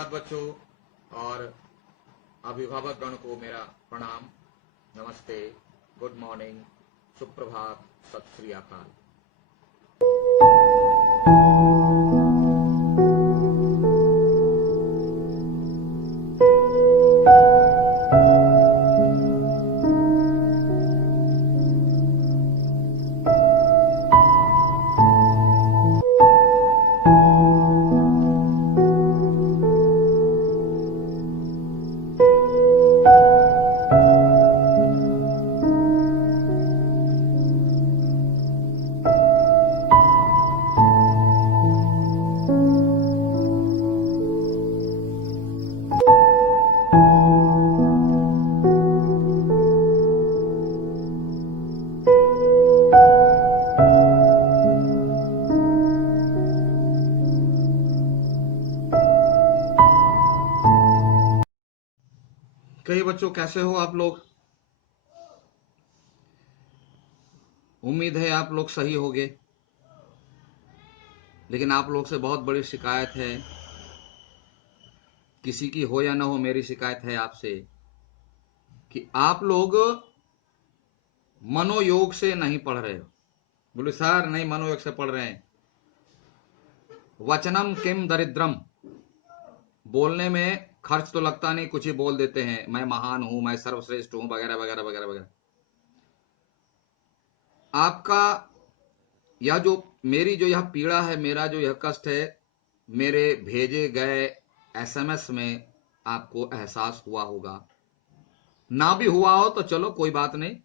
धन्यवाद बच्चों, और अभिभावक गण को मेरा प्रणाम, नमस्ते, गुड मॉर्निंग, सुप्रभात, सत श्री अकाल। कई बच्चों, कैसे हो आप लोग? उम्मीद है आप लोग सही होंगे, लेकिन आप लोग से बहुत बड़ी शिकायत है, किसी की हो या ना हो, मेरी शिकायत है आपसे कि आप लोग मनोयोग से नहीं पढ़ रहे हो। बोले सर नहीं मनोयोग से पढ़ रहे हैं। वचनम किम दरिद्रम, बोलने में खर्च तो लगता नहीं, कुछ ही बोल देते हैं, मैं महान हूं, मैं सर्वश्रेष्ठ हूं, वगैरह वगैरह वगैरह वगैरह। आपका यह जो मेरी जो यह पीड़ा है, मेरा जो यह कष्ट है, मेरे भेजे गए एसएमएस में आपको एहसास हुआ होगा। ना भी हुआ हो तो चलो कोई बात नहीं,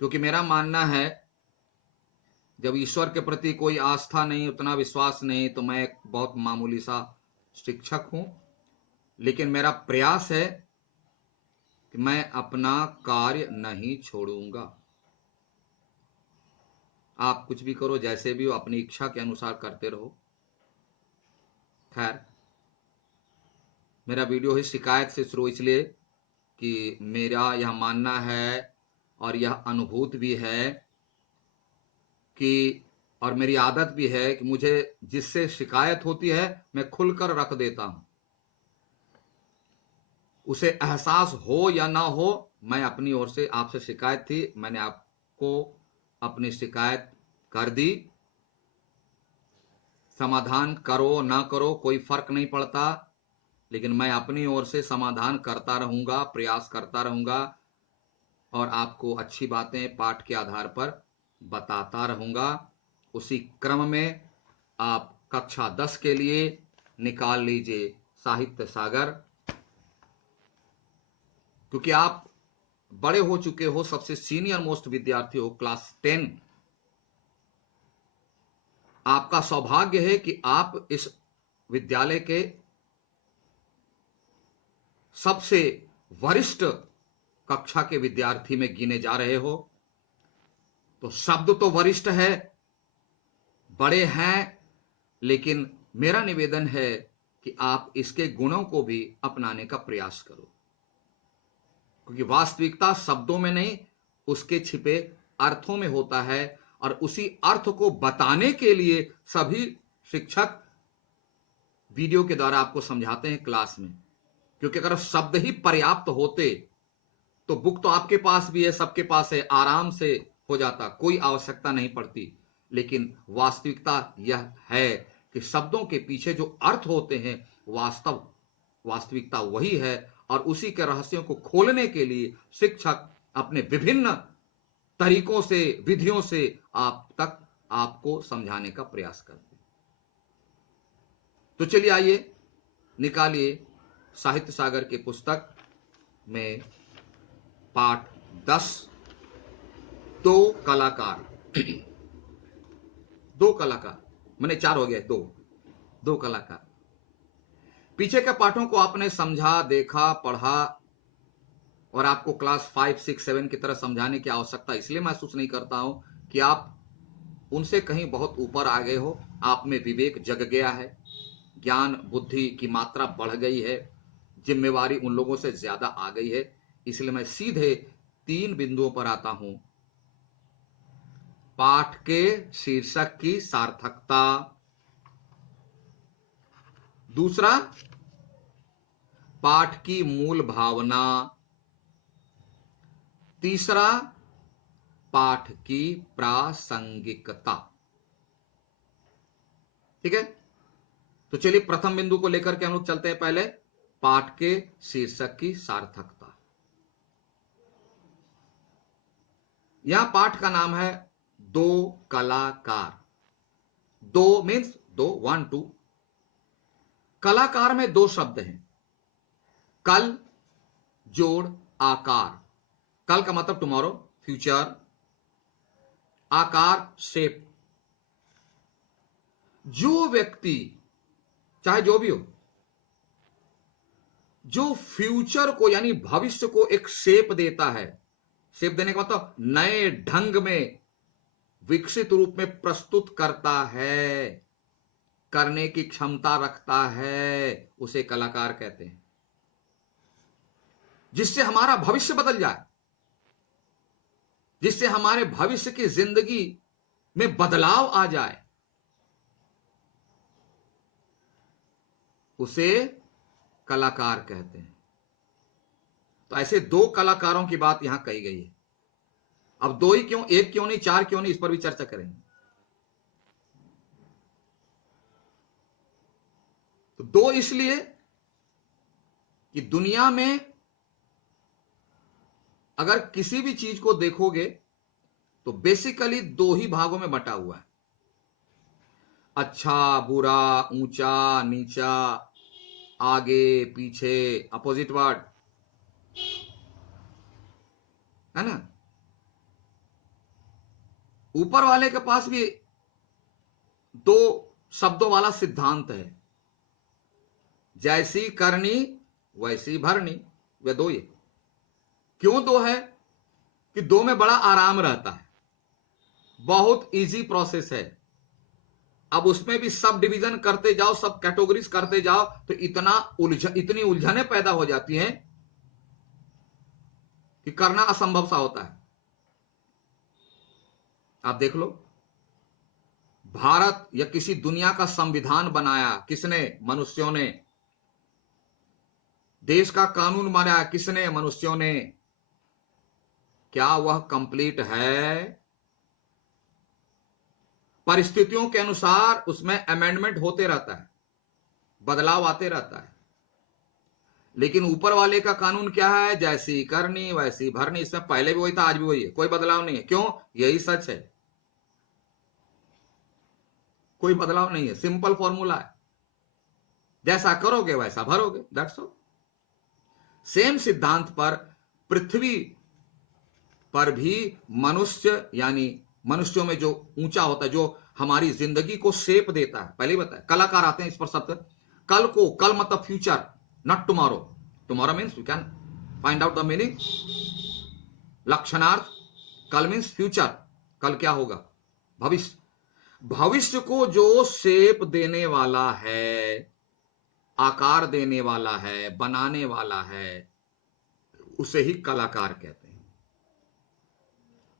क्योंकि मेरा मानना है जब ईश्वर के प्रति कोई आस्था नहीं, उतना विश्वास नहीं, तो मैं एक बहुत मामूली सा शिक्षक हूं। लेकिन मेरा प्रयास है कि मैं अपना कार्य नहीं छोड़ूंगा। आप कुछ भी करो, जैसे भी हो, अपनी इच्छा के अनुसार करते रहो। खैर, मेरा वीडियो ही शिकायत से शुरू इसलिए कि मेरा यह मानना है और यह अनुभूति भी है कि, और मेरी आदत भी है कि मुझे जिससे शिकायत होती है मैं खुलकर रख देता हूं। उसे एहसास हो या ना हो, मैं अपनी ओर से आपसे शिकायत थी, मैंने आपको अपनी शिकायत कर दी। समाधान करो ना करो कोई फर्क नहीं पड़ता, लेकिन मैं अपनी ओर से समाधान करता रहूंगा, प्रयास करता रहूंगा, और आपको अच्छी बातें पाठ के आधार पर बताता रहूंगा। उसी क्रम में आप कक्षा 10 के लिए निकाल लीजिए साहित्य सागर, क्योंकि आप बड़े हो चुके हो, सबसे सीनियर मोस्ट विद्यार्थी हो, क्लास 10। आपका सौभाग्य है कि आप इस विद्यालय के सबसे वरिष्ठ कक्षा के विद्यार्थी में गिने जा रहे हो। तो शब्द तो वरिष्ठ है, बड़े हैं, लेकिन मेरा निवेदन है कि आप इसके गुणों को भी अपनाने का प्रयास करो, क्योंकि वास्तविकता शब्दों में नहीं, उसके छिपे अर्थों में होता है। और उसी अर्थ को बताने के लिए सभी शिक्षक वीडियो के द्वारा आपको समझाते हैं क्लास में, क्योंकि अगर शब्द ही पर्याप्त होते तो बुक तो आपके पास भी है, सबके पास है, आराम से हो जाता, कोई आवश्यकता नहीं पड़ती। लेकिन वास्तविकता यह है कि शब्दों के पीछे जो अर्थ होते हैं, वास्तविकता वही है, और उसी के रहस्यों को खोलने के लिए शिक्षक अपने विभिन्न तरीकों से, विधियों से आप तक आपको समझाने का प्रयास करते हैं। तो चलिए आइए, निकालिए साहित्य सागर के पुस्तक में पाठ 10, दो कलाकार। दो कलाकार मैंने 4 हो गया, दो कलाकार। पीछे के पाठों को आपने समझा, देखा, पढ़ा, और आपको क्लास 5, 6, 7 की तरह समझाने की आवश्यकता इसलिए महसूस नहीं करता हूं कि आप उनसे कहीं बहुत ऊपर आ गए हो, आप में विवेक जग गया है, ज्ञान बुद्धि की मात्रा बढ़ गई है, जिम्मेवारी उन लोगों से ज्यादा आ गई है। इसलिए मैं सीधे 3 बिंदुओं पर आता हूं। पाठ के शीर्षक की सार्थकता, दूसरा पाठ की मूल भावना, तीसरा पाठ की प्रासंगिकता। ठीक है, तो चलिए प्रथम बिंदु को लेकर के हम लोग चलते हैं। पहले पाठ के शीर्षक की सार्थकता। यहां पाठ का नाम है दो कलाकार। दो मीन्स दो, 1 2। कलाकार में दो शब्द हैं, कल जोड़ आकार। कल का मतलब टुमारो, फ्यूचर। आकार शेप। जो व्यक्ति चाहे जो भी हो, जो फ्यूचर को यानी भविष्य को एक शेप देता है, शेप देने का मतलब नए ढंग में विकसित रूप में प्रस्तुत करता है, करने की क्षमता रखता है, उसे कलाकार कहते हैं। जिससे हमारा भविष्य बदल जाए, जिससे हमारे भविष्य की जिंदगी में बदलाव आ जाए, उसे कलाकार कहते हैं। तो ऐसे दो कलाकारों की बात यहां कही गई है। अब दो ही क्यों, एक क्यों नहीं, चार क्यों नहीं, इस पर भी चर्चा करेंगे। तो दो इसलिए कि दुनिया में अगर किसी भी चीज को देखोगे तो बेसिकली दो ही भागों में बटा हुआ है, अच्छा बुरा, ऊंचा नीचा, आगे पीछे, अपोजिट वर्ड, है ना। ऊपर वाले के पास भी दो शब्दों वाला सिद्धांत है, जैसी करनी वैसी भरनी। वे दो ही। क्यों दो है कि दो में बड़ा आराम रहता है, बहुत इजी प्रोसेस है। अब उसमें भी सब डिवीजन करते जाओ, सब कैटेगरीज करते जाओ तो इतनी उलझने पैदा हो जाती हैं कि करना असंभव सा होता है। आप देख लो, भारत या किसी दुनिया का संविधान बनाया किसने? मनुष्यों ने। देश का कानून बनाया किसने? मनुष्यों ने। क्या वह कंप्लीट है? परिस्थितियों के अनुसार उसमें अमेंडमेंट होते रहता है, बदलाव आते रहता है। लेकिन ऊपर वाले का कानून क्या है? जैसी करनी वैसी भरनी। इसमें पहले भी वही था, आज भी वही है, कोई बदलाव नहीं है। क्यों? यही सच है, कोई बदलाव नहीं है, सिंपल फॉर्मूला है, जैसा करोगे वैसा भरोगे, दैट्स ऑल। सेम सिद्धांत पर पृथ्वी पर भी मनुष्य यानी मनुष्यों में जो ऊंचा होता है, जो हमारी जिंदगी को शेप देता है, पहले ही बताया, कलाकार आते हैं इस पर शब्द। कल को, कल मतलब future, not tomorrow. Tomorrow means you can find out the meaning. लक्षणार्थ, कल मीन्स फ्यूचर, कल क्या होगा? भविष्य। भविष्य को जो शेप देने वाला है, आकार देने वाला है, बनाने वाला है, उसे ही कलाकार कहते हैं।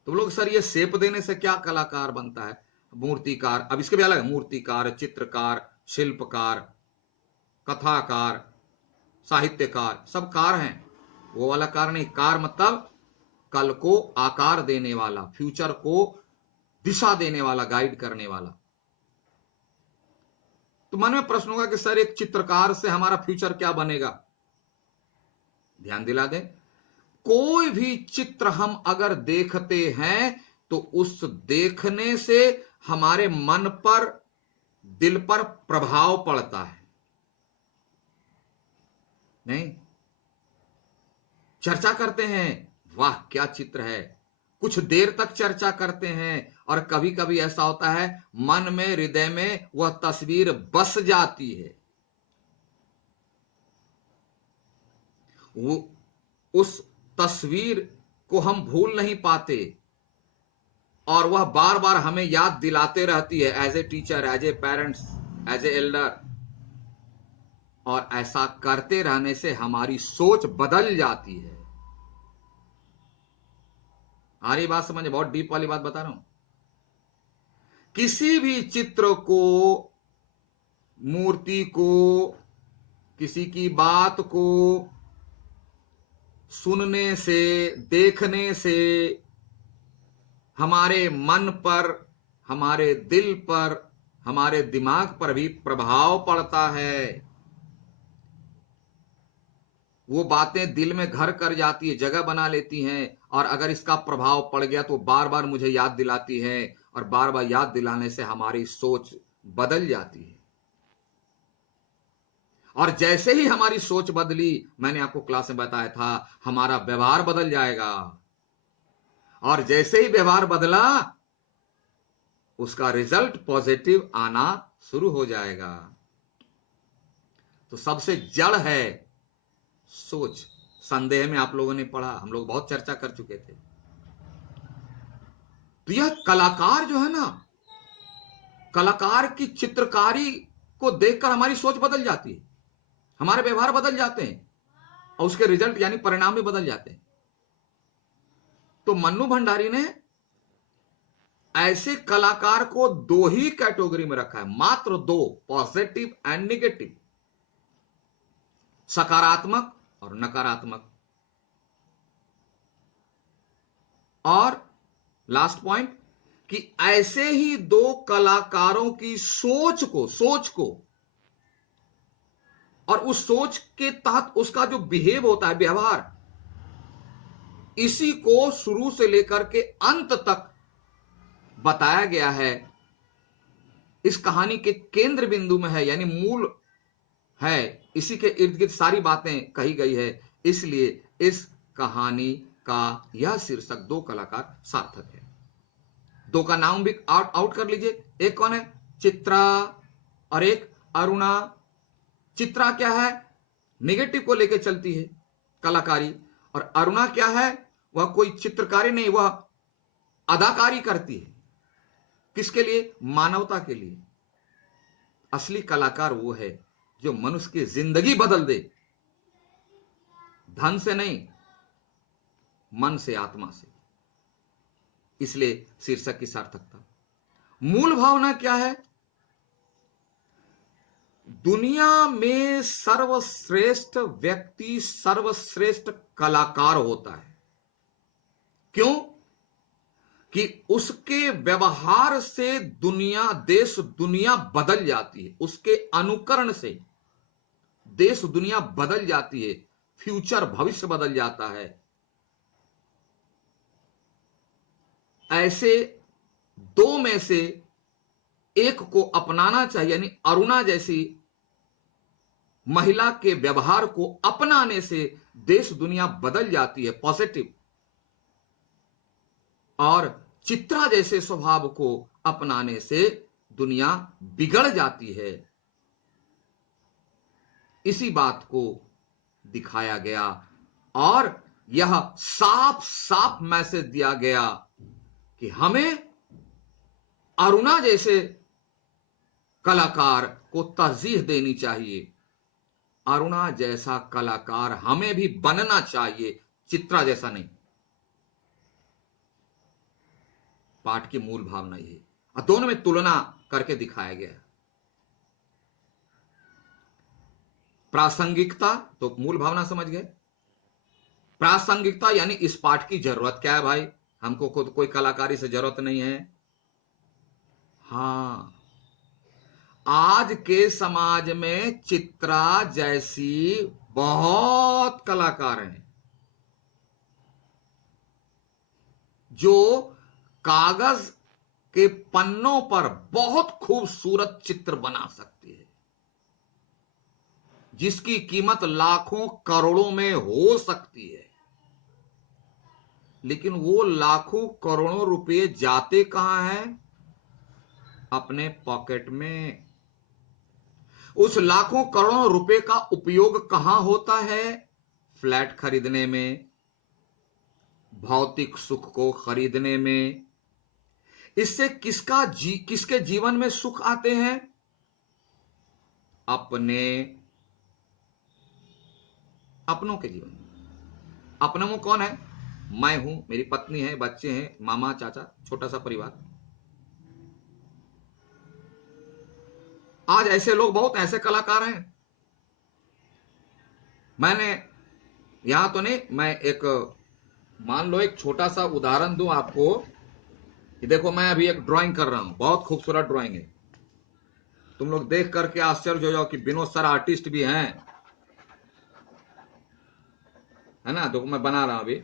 तो लोग, सर ये शेप देने से क्या कलाकार बनता है? मूर्तिकार, अब इसके भी अलग है, मूर्तिकार, चित्रकार, शिल्पकार, कथाकार, साहित्यकार, सब कार हैं। वो वाला कार नहीं, कार मतलब कल को आकार देने वाला, फ्यूचर को दिशा देने वाला, गाइड करने वाला। तो मन में प्रश्न होगा कि सर एक चित्रकार से हमारा फ्यूचर क्या बनेगा? ध्यान दिला दें, कोई भी चित्र हम अगर देखते हैं तो उस देखने से हमारे मन पर, दिल पर प्रभाव पड़ता है। नहीं, चर्चा करते हैं, वाह क्या चित्र है, कुछ देर तक चर्चा करते हैं, और कभी कभी ऐसा होता है मन में, हृदय में वह तस्वीर बस जाती है। वो उस तस्वीर को हम भूल नहीं पाते, और वह बार बार हमें याद दिलाते रहती है, as a teacher, as a parents, as a elder. और ऐसा करते रहने से हमारी सोच बदल जाती है। आ रही बात समझे? बहुत डीप वाली बात बता रहा हूं। किसी भी चित्र को, मूर्ति को, किसी की बात को सुनने से, देखने से हमारे मन पर, हमारे दिल पर, हमारे दिमाग पर भी प्रभाव पड़ता है। वो बातें दिल में घर कर जाती है, जगह बना लेती हैं, और अगर इसका प्रभाव पड़ गया तो बार बार मुझे याद दिलाती है, और बार बार याद दिलाने से हमारी सोच बदल जाती है। और जैसे ही हमारी सोच बदली, मैंने आपको क्लास में बताया था, हमारा व्यवहार बदल जाएगा, और जैसे ही व्यवहार बदला उसका रिजल्ट पॉजिटिव आना शुरू हो जाएगा। तो सबसे जड़ है सोच। संदेह में आप लोगों ने पढ़ा, हम लोग बहुत चर्चा कर चुके थे। तो यह कलाकार जो है ना, कलाकार की चित्रकारी को देखकर हमारी सोच बदल जाती है, हमारे व्यवहार बदल जाते हैं, और उसके रिजल्ट यानी परिणाम भी बदल जाते हैं। तो मन्नू भंडारी ने ऐसे कलाकार को दो ही कैटेगरी में रखा है, मात्र दो, पॉजिटिव एंड निगेटिव, सकारात्मक और नकारात्मक। और लास्ट पॉइंट कि ऐसे ही दो कलाकारों की सोच को और उस सोच के तहत उसका जो बिहेव होता है, व्यवहार, इसी को शुरू से लेकर के अंत तक बताया गया है। इस कहानी के केंद्र बिंदु में है, यानी मूल है, इसी के इर्द गिर्द सारी बातें कही गई है। इसलिए इस कहानी का यह शीर्षक दो कलाकार सार्थक है। दो का नाम भी आउट कर लीजिए। एक कौन है? चित्रा, और एक अरुणा। चित्रा क्या है? निगेटिव को लेकर चलती है, कलाकारी। और अरुणा क्या है? वह कोई चित्रकारी नहीं, वह अदाकारी करती है। किसके लिए? मानवता के लिए। असली कलाकार वो है जो मनुष्य की जिंदगी बदल दे, धन से नहीं, मन से, आत्मा से। इसलिए शीर्षक की सार्थकता। मूल भावना क्या है? दुनिया में सर्वश्रेष्ठ व्यक्ति सर्वश्रेष्ठ कलाकार होता है। क्यों? कि उसके व्यवहार से दुनिया, देश दुनिया बदल जाती है, उसके अनुकरण से देश दुनिया बदल जाती है, फ्यूचर, भविष्य बदल जाता है। ऐसे दो में से एक को अपनाना चाहिए, यानी अरुणा जैसी महिला के व्यवहार को अपनाने से देश दुनिया बदल जाती है, पॉजिटिव। और चित्रा जैसे स्वभाव को अपनाने से दुनिया बिगड़ जाती है। इसी बात को दिखाया गया, और यह साफ साफ मैसेज दिया गया कि हमें अरुणा जैसे कलाकार को तरजीह देनी चाहिए। अरुणा जैसा कलाकार हमें भी बनना चाहिए, चित्रा जैसा नहीं। पाठ की मूल भावना यही है, और दोनों में तुलना करके दिखाया गया है। प्रासंगिकता, तो मूल भावना समझ गए। प्रासंगिकता यानी इस पाठ की जरूरत क्या है भाई? हमको खुद कोई कलाकारी से जरूरत नहीं है। हां, आज के समाज में चित्रा जैसी बहुत कलाकार हैं जो कागज के पन्नों पर बहुत खूबसूरत चित्र बना सकती है, जिसकी कीमत लाखों करोड़ों में हो सकती है। लेकिन वो लाखों करोड़ों रुपए जाते कहां हैं? अपने पॉकेट में। उस लाखों करोड़ों रुपए का उपयोग कहां होता है? फ्लैट खरीदने में, भौतिक सुख को खरीदने में। इससे किसके जीवन में सुख आते हैं? अपनों के जीवन में। अपनों में कौन है? मैं हूं, मेरी पत्नी है, बच्चे हैं, मामा, चाचा, छोटा सा परिवार। आज ऐसे लोग, बहुत ऐसे कलाकार हैं मैंने यहां तो नहीं, मैं एक मान लो एक छोटा सा उदाहरण दूं आपको कि देखो मैं अभी एक ड्राइंग कर रहा हूं, बहुत खूबसूरत ड्राइंग है। तुम लोग देख करके आश्चर्य हो जाओ कि विनोद सर आर्टिस्ट भी हैं, है ना। देखो मैं बना रहा हूं अभी,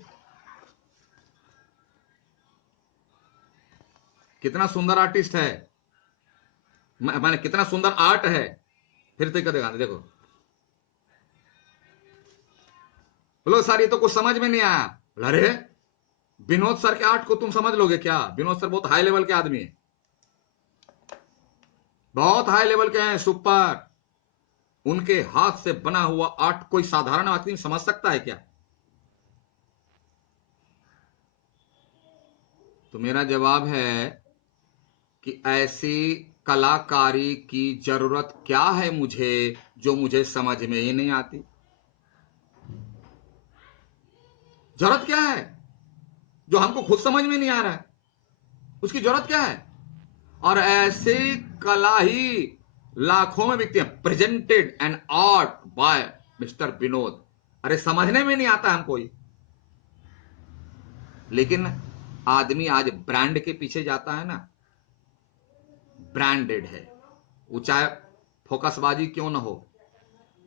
कितना सुंदर आर्टिस्ट है, मैंने कितना सुंदर आर्ट है। फिर से कर दिखाना, देखो। बोलो सर ये तो कुछ समझ में नहीं आया। बोला, अरे विनोद सर के आर्ट को तुम समझ लोगे क्या? विनोद सर बहुत हाई लेवल के आदमी है, बहुत हाई लेवल के हैं, सुपर। उनके हाथ से बना हुआ आर्ट कोई साधारण आदमी समझ सकता है क्या? तो मेरा जवाब है कि ऐसी कलाकारी की जरूरत क्या है मुझे, जो मुझे समझ में ही नहीं आती। जरूरत क्या है जो हमको खुद समझ में नहीं आ रहा है, उसकी जरूरत क्या है? और ऐसी कला ही लाखों में बिकती है। Presented and art bye mister Vinod. अरे समझने में नहीं आता हमको ये, लेकिन आदमी आज ब्रांड के पीछे जाता है ना, ब्रांडेड है वो, चाहे फोकसबाजी क्यों ना हो।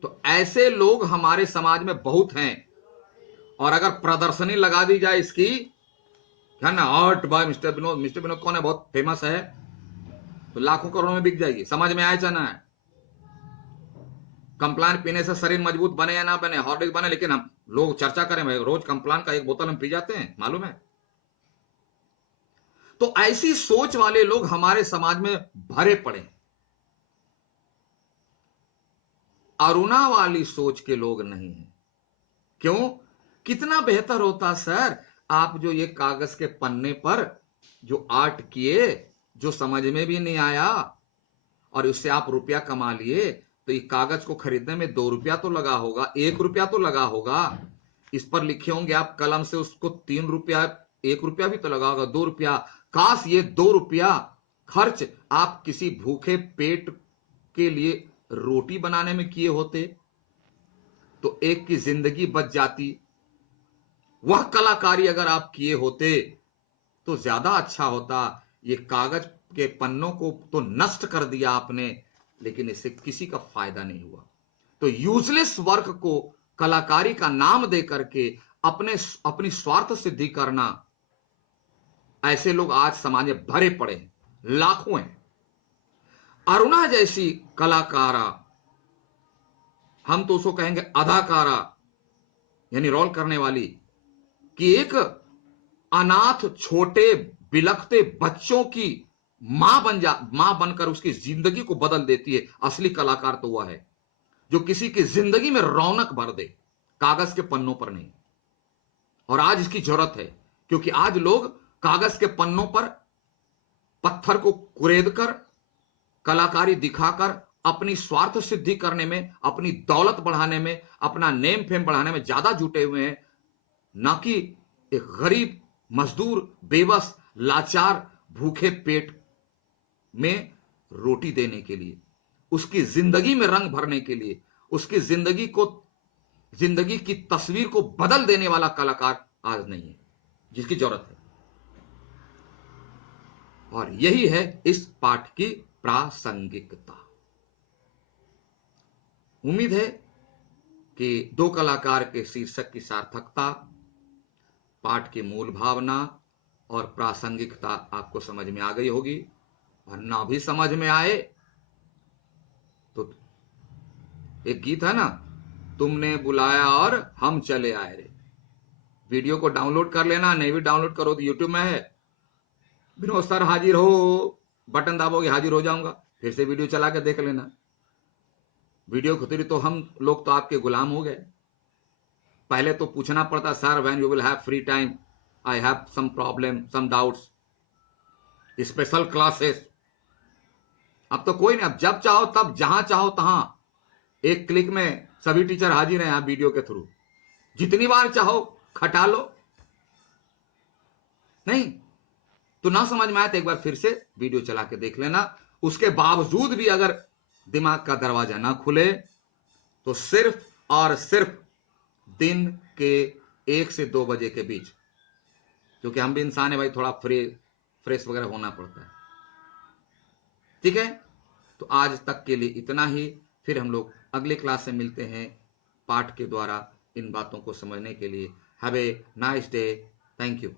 तो ऐसे लोग हमारे समाज में बहुत हैं, और अगर प्रदर्शनी लगा दी जाए इसकी, है ना, art bye mister Vinod, mister Vinod कौन है, बहुत फेमस है, तो लाखों करोड़ों में बिक जाएगी। समझ में आए चाहे ना है। कंप्लान पीने से शरीर मजबूत बने या ना बने, हॉर्लिक्स बने, लेकिन हम लोग चर्चा करें भाई, रोज कंप्लान का एक बोतल हम पी जाते हैं, मालूम है। तो ऐसी सोच वाले लोग हमारे समाज में भरे पड़े हैं। अरुणा वाली सोच के लोग नहीं हैं। क्यों? कितना बेहतर होता सर, आप जो ये कागज के पन्ने पर जो आर्ट किए, जो समझ में भी नहीं आया, और उससे आप रुपया कमा लिए, तो ये कागज को खरीदने में 2 रुपया तो लगा होगा, 1 रुपया तो लगा होगा। इस पर लिखे होंगे आप कलम से, उसको 3 रुपया, 1 रुपया भी तो लगा होगा, 2 रुपया। काश ये 2 रुपया खर्च आप किसी भूखे पेट के लिए रोटी बनाने में किए होते, तो एक की जिंदगी बच जाती। वह कलाकारी अगर आप किए होते तो ज्यादा अच्छा होता। ये कागज के पन्नों को तो नष्ट कर दिया आपने, लेकिन इससे किसी का फायदा नहीं हुआ। तो यूजलेस वर्क को कलाकारी का नाम दे करके अपनी स्वार्थ सिद्धि करना, ऐसे लोग आज समाज में भरे पड़े हैं, लाखों हैं। अरुणा जैसी कलाकारा, हम तो उसको कहेंगे अदाकारा, यानी रोल करने वाली, कि एक अनाथ छोटे बिलखते बच्चों की मां बनकर उसकी जिंदगी को बदल देती है। असली कलाकार तो वह है जो किसी की जिंदगी में रौनक भर दे, कागज के पन्नों पर नहीं। और आज इसकी जरूरत है, क्योंकि आज लोग कागज के पन्नों पर पत्थर को कुरेद कर, कलाकारी दिखाकर अपनी स्वार्थ सिद्धि करने में, अपनी दौलत बढ़ाने में, अपना नेम फेम बढ़ाने में ज्यादा जुटे हुए हैं, ना कि एक गरीब मजदूर, बेबस, लाचार, भूखे पेट में रोटी देने के लिए, उसकी जिंदगी में रंग भरने के लिए, उसकी जिंदगी की तस्वीर को बदल देने वाला कलाकार आज नहीं है, जिसकी जरूरत है। और यही है इस पाठ की प्रासंगिकता। उम्मीद है कि दो कलाकार के शीर्षक की सार्थकता, पाठ की मूल भावना और प्रासंगिकता आपको समझ में आ गई होगी। और ना भी समझ में आए तो एक गीत है ना, तुमने बुलाया और हम चले आए रे। वीडियो को डाउनलोड कर लेना, नहीं भी डाउनलोड करो तो यूट्यूब में है, विनोद सर हाजिर हो, बटन दाबोगे हाजिर हो जाऊंगा, फिर से वीडियो चला के देख लेना। वीडियो खुद तो हम लोग तो आपके गुलाम हो गए। पहले तो पूछना पड़ता, sir when you will have free time, I have some problem, some doubts, special classes. अब तो कोई नहीं, अब जब चाहो तब, जहां चाहो तहां, एक क्लिक में सभी टीचर हाजिर हैं आप वीडियो के थ्रू। जितनी बार चाहो खटा लो। नहीं तो ना समझ में आए तो एक बार फिर से वीडियो चला के देख लेना। उसके बावजूद भी अगर दिमाग का दरवाजा ना खुले, तो सिर्फ और सिर्फ दिन के 1 से 2 बजे के बीच, क्योंकि हम भी इंसान है भाई, थोड़ा फ्रेश वगैरह होना पड़ता है। ठीक है, तो आज तक के लिए इतना ही। फिर हम लोग अगले क्लास में मिलते हैं पाठ के द्वारा इन बातों को समझने के लिए। Have a nice day. Thank you.